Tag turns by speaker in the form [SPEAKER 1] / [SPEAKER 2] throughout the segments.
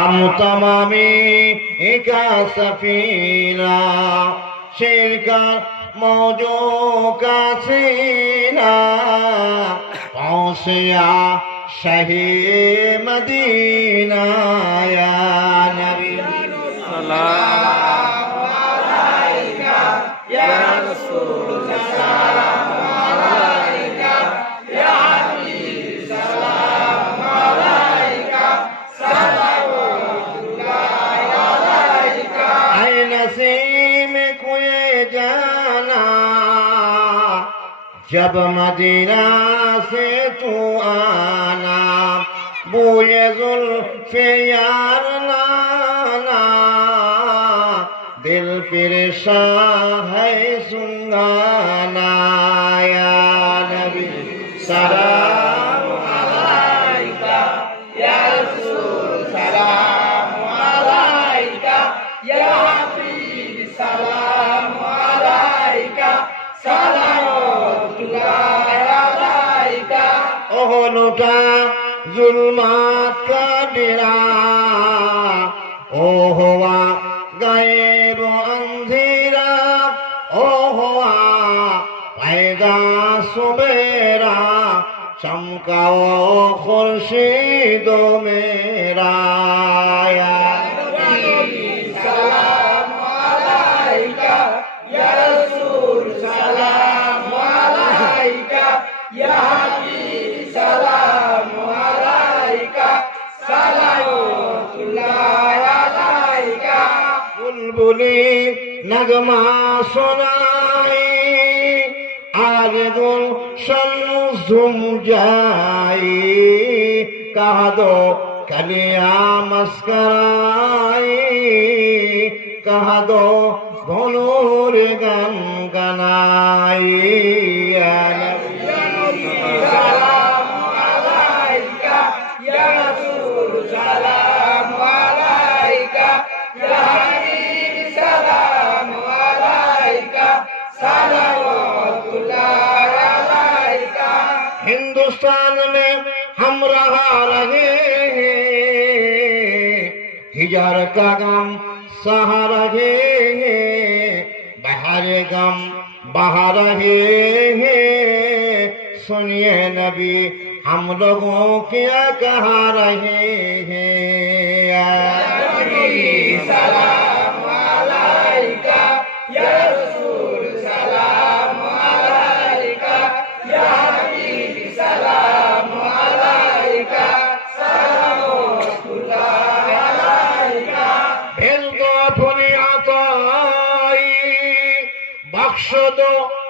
[SPEAKER 1] আমতমামি ইকা সফিনা শিরকা মৌজো কাসিনা পৌঁছিয়া শহী মদিনায়া। जब मदीना से तू आना बुए जुल्फे यार लाना दिल फिर है सुंगाना या नबी सलाम কোনটা জুলমাত্রা কাবিরা। ও হওয়া গায়েব আন্ধেরা ও হওয়া পায়দা সুবেরা চমকাও খুশি দোমেরা তুলে নগমা সোনাই আর গুণ সন্ঝুম যাই। কাহাদো কালিয়া মস্করাই। কাহাদ ধনুর গান গানাই। हिंदुस्तान में हम रहा रहे हैं हिजर का गम सह रहे हैं बाहर गम बहा रहे हैं सुनिए नबी हम लोगों क्या कहा रहे हैं المقصد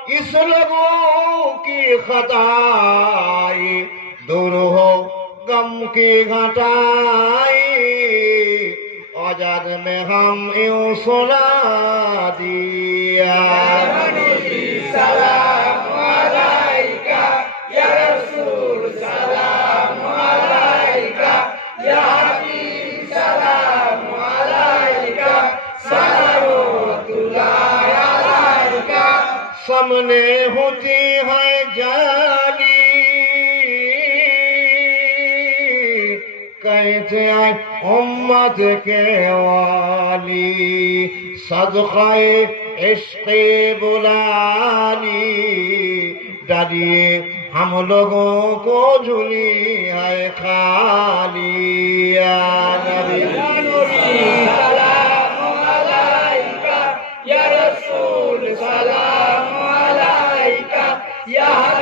[SPEAKER 1] اسلموں کی خطائی دور ہو غم کی گھٹائی اجر میں ہم یوں سنا دیا सामने होती है जाली कहते आए उम्मत के वाली सदकाए इश्क बुलानी डालिए हम लोगों को झूली है खाली अलैका